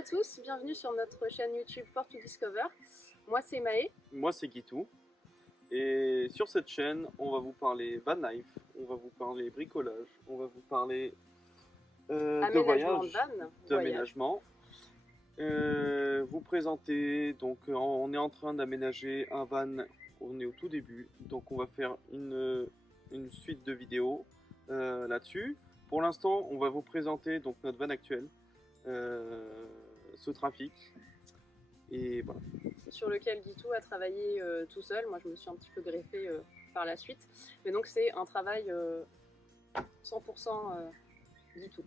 à tous, bienvenue sur notre chaîne YouTube For to Discover. Moi c'est Maë. Moi c'est Guitou. Et sur cette chaîne, on va vous parler van life, on va vous parler bricolage, on va vous parler de voyage, d'aménagement. Vous présenter, donc on est en train d'aménager un van, on est au tout début, donc on va faire une suite de vidéos là-dessus. Pour l'instant, on va vous présenter donc notre van actuel, ce trafic. Et voilà. Sur lequel Guitou a travaillé tout seul. Moi je me suis un petit peu greffée par la suite. Mais donc c'est un travail 100% Guitou.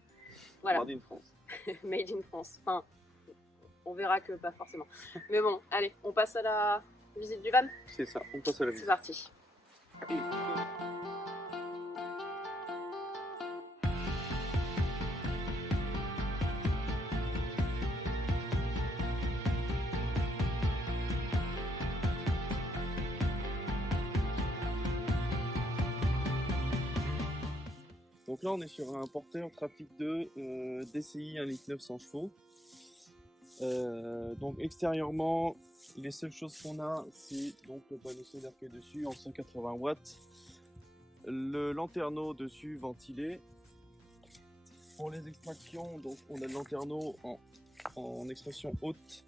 Voilà. Made in France. Made in France. Enfin, on verra que pas forcément. Mais bon, allez, on passe à la visite du van. C'est ça, on passe à la visite. C'est parti. Donc là on est sur un porteur Trafic 2 DCI 1 litre 900 chevaux. Donc extérieurement, les seules choses qu'on a, c'est donc le panneau solaire qui est dessus en 180 watts, le lanterneau dessus ventilé. Pour les extractions, donc on a le lanterneau en extraction haute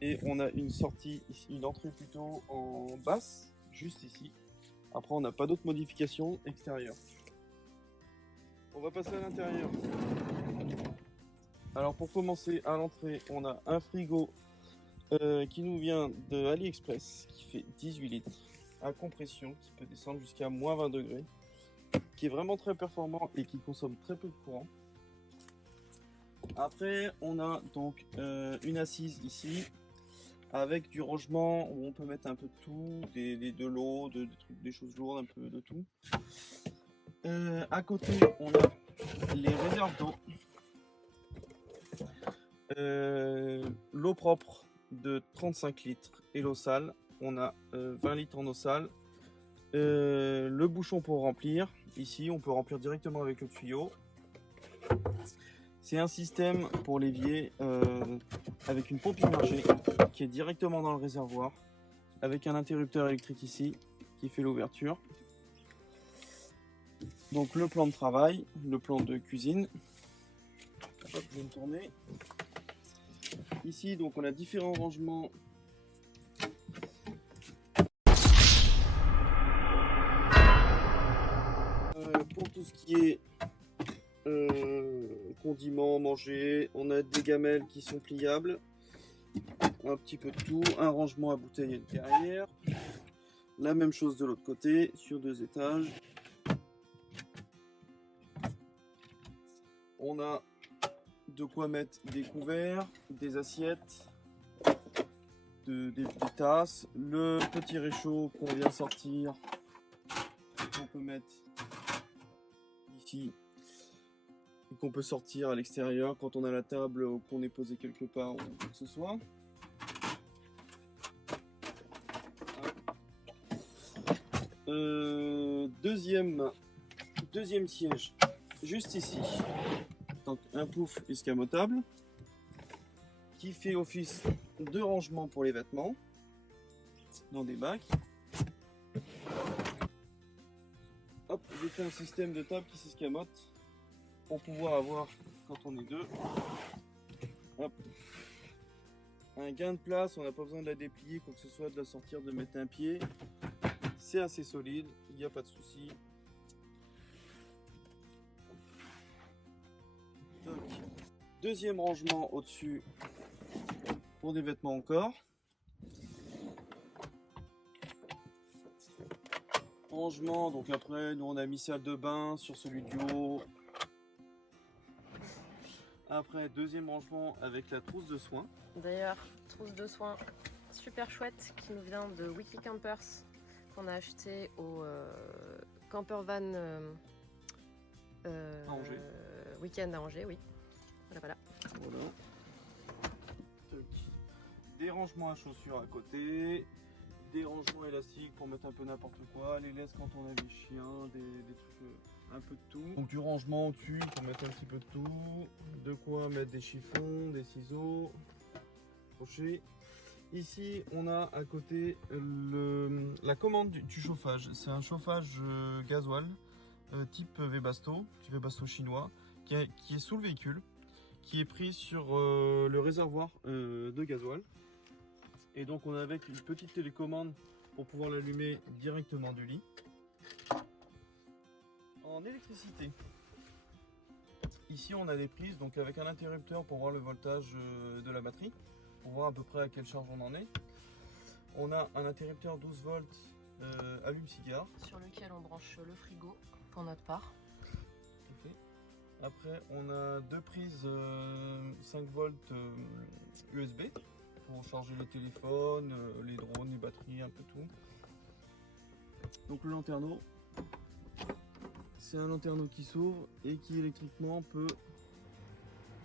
et on a une sortie ici, une entrée plutôt en basse, juste ici. Après on n'a pas d'autres modifications extérieures. On va passer à l'intérieur. Alors pour commencer, à l'entrée, on a un frigo qui nous vient de AliExpress, qui fait 18 litres à compression, qui peut descendre jusqu'à moins 20 degrés, qui est vraiment très performant et qui consomme très peu de courant. Après, on a donc une assise ici, avec du rangement où on peut mettre un peu de tout, de l'eau, des choses lourdes, un peu de tout. À côté, on a les réserves d'eau, l'eau propre de 35 litres et l'eau sale. On a 20 litres en eau sale. Le bouchon pour remplir. Ici, on peut remplir directement avec le tuyau. C'est un système pour l'évier avec une pompe immergée qui est directement dans le réservoir, avec un interrupteur électrique ici qui fait l'ouverture. Donc le plan de travail, le plan de cuisine. Hop, je vais me tourner. Ici, donc on a différents rangements. Pour tout ce qui est condiments, manger, on a des gamelles qui sont pliables. Un petit peu de tout, un rangement à bouteilles derrière. La même chose de l'autre côté, sur 2 étages. On a de quoi mettre des couverts, des assiettes, des tasses, le petit réchaud qu'on vient sortir, qu'on peut mettre ici et qu'on peut sortir à l'extérieur quand on a la table ou qu'on est posé quelque part ou quoi que ce soit. Deuxième siège juste ici. Donc un pouf escamotable qui fait office de rangement pour les vêtements dans des bacs. Hop, j'ai fait un système de table qui s'escamote pour pouvoir avoir, quand on est deux, hop, un gain de place. On n'a pas besoin de la déplier, quoi que ce soit, de la sortir, de mettre un pied. C'est assez solide, il n'y a pas de souci. Deuxième rangement au-dessus pour des vêtements encore. Rangement, donc après nous on a mis salle de bain sur celui du haut. Après deuxième rangement avec la trousse de soins. D'ailleurs, trousse de soins super chouette qui nous vient de Wiki Campers, qu'on a acheté au Camper Van Week-end à Angers, oui. Voilà. Des rangements à chaussures à côté, des rangements élastiques pour mettre un peu n'importe quoi, les laisses quand on a des chiens, des trucs un peu de tout. Donc du rangement au-dessus, il faut mettre un petit peu de tout. De quoi mettre des chiffons, des ciseaux, crochet. Ici, on a à côté la commande du chauffage. C'est un chauffage gasoil type Webasto, du Webasto chinois, qui est sous le véhicule, qui est pris sur le réservoir de gasoil. Et donc on a avec une petite télécommande pour pouvoir l'allumer directement du lit. En électricité, ici on a des prises donc avec un interrupteur pour voir le voltage de la batterie, pour voir à peu près à quelle charge on en est. On a un interrupteur 12 volts allume-cigare. Sur lequel on branche le frigo pour notre part. Tout fait. Après on a deux prises 5 volts USB pour charger les téléphones, les drones, les batteries, un peu tout. Donc le lanterneau, c'est un lanterneau qui s'ouvre et qui électriquement peut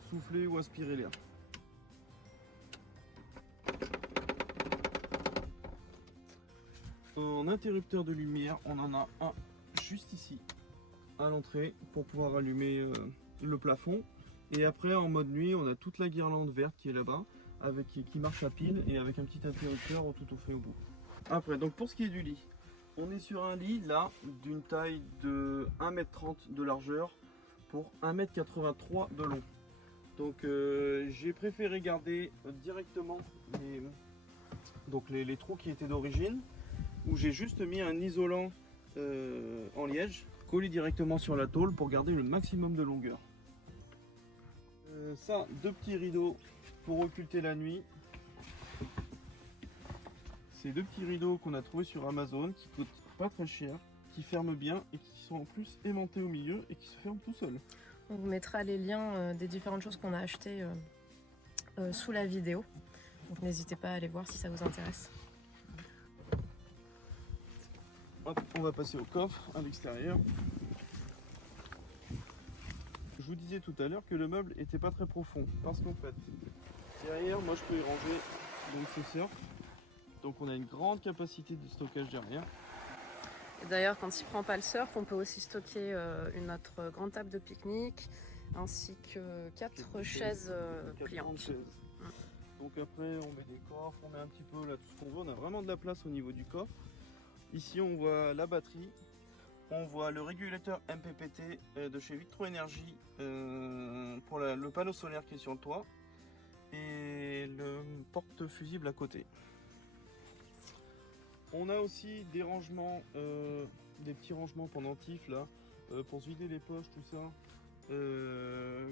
souffler ou aspirer l'air. En interrupteur de lumière, on en a un juste ici à l'entrée pour pouvoir allumer le plafond. Et après en mode nuit, on a toute la guirlande verte qui est là-bas, qui marche à pile et avec un petit interrupteur tout au fait au bout. Après, donc pour ce qui est du lit, on est sur un lit là d'une taille de 1,30 m de largeur pour 1,83 m de long. Donc j'ai préféré garder directement les trous qui étaient d'origine, où j'ai juste mis un isolant en liège collé directement sur la tôle pour garder le maximum de longueur. Ça, deux petits rideaux pour occulter la nuit. Ces deux petits rideaux qu'on a trouvés sur Amazon, qui coûtent pas très cher, qui ferment bien et qui sont en plus aimantés au milieu et qui se ferment tout seuls. On vous mettra les liens des différentes choses qu'on a achetées sous la vidéo. Donc n'hésitez pas à aller voir si ça vous intéresse. Hop, on va passer au coffre à l'extérieur. Je vous disais tout à l'heure que le meuble était pas très profond parce qu'en fait, derrière, moi je peux y ranger donc ce surf. Donc on a une grande capacité de stockage derrière. D'ailleurs, quand il prend pas le surf, on peut aussi stocker notre grande table de pique-nique ainsi que 4 chaises pliantes. Donc après, on met des coffres, on met un petit peu là tout ce qu'on veut. On a vraiment de la place au niveau du coffre. Ici, on voit la batterie. On voit le régulateur MPPT de chez Victro Energy pour le panneau solaire qui est sur le toit. Et le porte-fusible à côté. On a aussi des rangements, des petits rangements pendentifs là, pour se vider les poches, tout ça.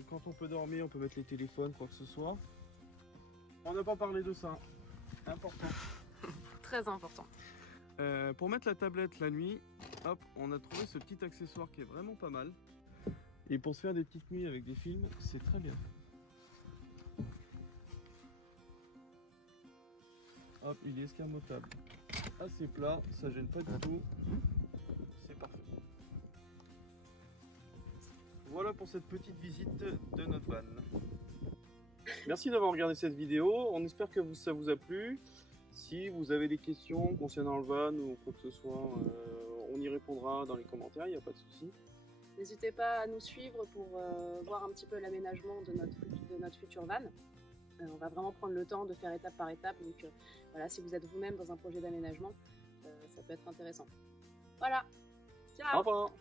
Quand on peut dormir, on peut mettre les téléphones, quoi que ce soit. On n'a pas parlé de ça, important. Très important. Pour mettre la tablette la nuit, hop, on a trouvé ce petit accessoire qui est vraiment pas mal. Et pour se faire des petites nuits avec des films, c'est très bien. Hop, il est escamotable. Assez plat, ça gêne pas du tout. C'est parfait. Voilà pour cette petite visite de notre van. Merci d'avoir regardé cette vidéo. On espère que ça vous a plu. Si vous avez des questions concernant le van ou quoi que ce soit, on y répondra dans les commentaires, il n'y a pas de souci. N'hésitez pas à nous suivre pour voir un petit peu l'aménagement de notre futur van. On va vraiment prendre le temps de faire étape par étape. Donc voilà, si vous êtes vous-même dans un projet d'aménagement, ça peut être intéressant. Voilà. Ciao. Au revoir.